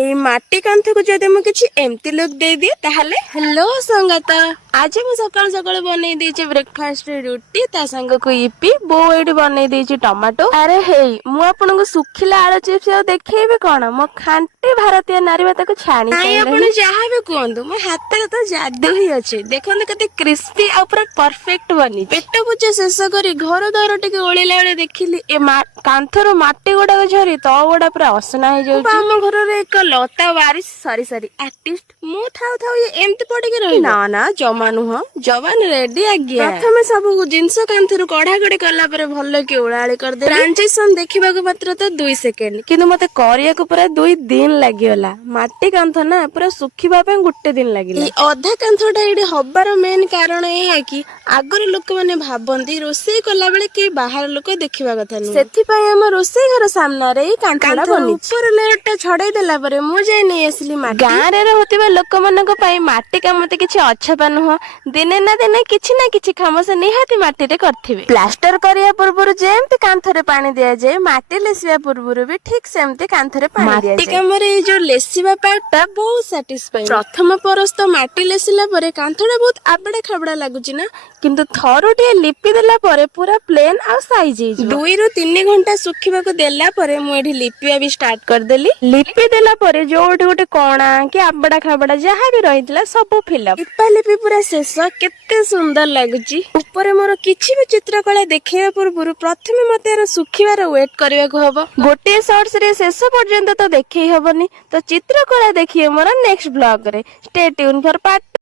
ଏଇ ମାଟି କାନ୍ଥକୁ ଯଦି ମୁଁ କିଛି ଏମିତି ଲୁକ୍ ଦେଇଦିଏ ତାହେଲେ ହେଲୋ ସଙ୍ଗାତ। ଆଜି ମୁଁ ସକାଳୁ ସକାଳୁ ବନେଇ ଦେଇଛି ବ୍ରେକଫାଷ୍ଟ ରୁଟି ତା ସାଙ୍ଗକୁ ଇପି। ବୋଉ ଏଇଠି ବନେଇ ଦେଇଛି ଟମାଟୋ। ଆରେ ହେଇ ମୁଁ ଆପଣଙ୍କୁ ଶୁଖିଲା ଆଳୁ ଚିପ୍ସ ଆଉ ଦେଖେଇବି କଣ, ମୋ ଖାଣ୍ଟି ଭାରତୀୟ ନାରୀ ତାକୁ ଛାଣି ନାଇଁ ଆପଣ ଯାହା ବି କୁହନ୍ତୁ ମୋ ହାତରେ ତ ଯାଦୁ ହିଁ ଅଛି। ଦେଖନ୍ତୁ କେତେ କ୍ରିସ୍ପି ଆଉ ପୁରା ପରଫେକ୍ଟ ବନି। ପେଟ ପୂଜା ଶେଷ କରି ଘର ଦ୍ୱାର ଟିକେ ଓଳେଇଲା ବେଳେ ଦେଖିଲି ଏ କାନ୍ଥରୁ ମାଟି ଗୁଡାକ ଝରି ତ ଗୁଡା ପୁରା ଅସନା ହେଇଯାଉଛି। ଆମ ଘରରେ ଏକ ଲତା ବାରିଶ ସରି ଆର୍ଟିଷ୍ଟ ମୁଁ ଥାଉ ଥାଉ ଏମିତି ପଡିକି ରହିବ ନା ଜମା ନୁହଁ। ଯବାନ ରେଡି ଆଜ୍ଞା। ପ୍ରଥମେ ସବୁ ଜିନିଷ କାନ୍ଥରୁ କଢାକଢି କଲା ପରେ ଭଲ କି ଓଳାଳି କରିଦେଲି। ଟ୍ରାଞ୍ଜିସନ ଦେଖିବାକୁ ମାତ୍ର ତ 2 ସେକେଣ୍ଡ, କିନ୍ତୁ ମତେ କରିବାକୁ ପୁରା 2 ଦିନ ଲାଗିଗଲା। ମାଟି କାନ୍ଥ ନା ପୁରା ଶୁଖିବା ପାଇଁ 1 ଦିନ ଲାଗିଲା। ଏଇ ଅଧା କାନ୍ଥଟା ଏଇଠି ହବାର ମେନ୍ କାରଣ ଏଇଆ କି ଆଗରୁ ଲୋକମାନେ ଭାବନ୍ତି ରୋଷେଇ କଲା ବେଳେ କେହି ବାହାର ଲୋକ ଦେଖିବା କଥା ନୁହେଁ, ସେଥିପାଇଁ ଆମ ରୋଷେଇ ଘର ସାମ୍ନାରେ ଏଇ କାନ୍ଥଟା ବନିଛି। ଉପର ଲେୟର ଟା ଛଡେଇ ଦେଲା ପରେ ମୁଁ ଯାଇ ନେଇ ଆସିଲି ମାଟି। ଗାଁରେ ରହୁଥିବା ଲୋକମାନଙ୍କ ପାଇଁ ମାଟି କାମ ତ କିଛି ଅଛପା ନୁହଁ। ଦିନେ ନା ଦିନେ କିଛି ନା କିଛି କାମ ସେ ନିହାତି ମାଟିରେ କରିଥିବେ। ପ୍ଲାଷ୍ଟର କରିବା ପୂର୍ବରୁ ଯେମିତି କାନ୍ଥରେ ପାଣି ଦିଆଯାଏ, ମାଟି ଲେସିବା ପୂର୍ବରୁ ବି ଠିକ ସେମିତି କାନ୍ଥରେ ପାଣି ଦିଆଯାଏ। ମାଟି କାମରେ ଏଇ ଯୋଉ ଲେସିବା ପାର୍ଟ ଟା ବହୁତ ସାଟିସ୍ଫାଇଂ। ପ୍ରଥମ ପରସ୍ତ ମାଟି ଲେସିଲା ପରେ କାନ୍ଥଟା ବହୁତ ଆବଡା ଖାବଡା ଲାଗୁଛି ନା, କିନ୍ତୁ ଥରୁଟିଏ ଲିପି ଦେଲା ପରେ ପୁରା ପ୍ଲେନ ଆଉ ସାଇଜ ହେଇଯିବ। 2 ରୁ 3 ଘଣ୍ଟା ଶୁଖିବାକୁ ଦେଲା ପରେ ମୁଁ ଏଠି ଲିପିବା ବି ଷ୍ଟାର୍ଟ କରିଦେଲି। ଲିପି ଦେଲା ପରେ ଯୋଉଠି ଗୋଟେ କଣା କି ଆବଡା ଖାବଡା ଯାହା ବି ରହିଥିଲା ସବୁ ଫିଲଅପ। ଲିପା ଲିପି ପୁରା ଶେଷ। କେତେ ସୁନ୍ଦର ଲାଗୁଛି। ଉପରେ ମୋର କିଛି ବି ଚିତ୍ରକଳା ଦେଖେଇବା ପୂର୍ବରୁ ପ୍ରଥମେ ମତେ ଏହାର ଶୁଖିବାର ୱେଟ କରିବାକୁ ହବ। ଗୋଟିଏ ସର୍ଟସ ରେ ଶେଷ ପର୍ଯ୍ୟନ୍ତ ତ ଦେଖେଇ ହବନି, ତ ଚିତ୍ରକଳା ଦେଖିବେ ମୋର ନେକ୍ସଟ ବ୍ଲଗ ରେ। ଷ୍ଟେ ଟ୍ୟୁନ୍ ଫର ପାର୍ଟ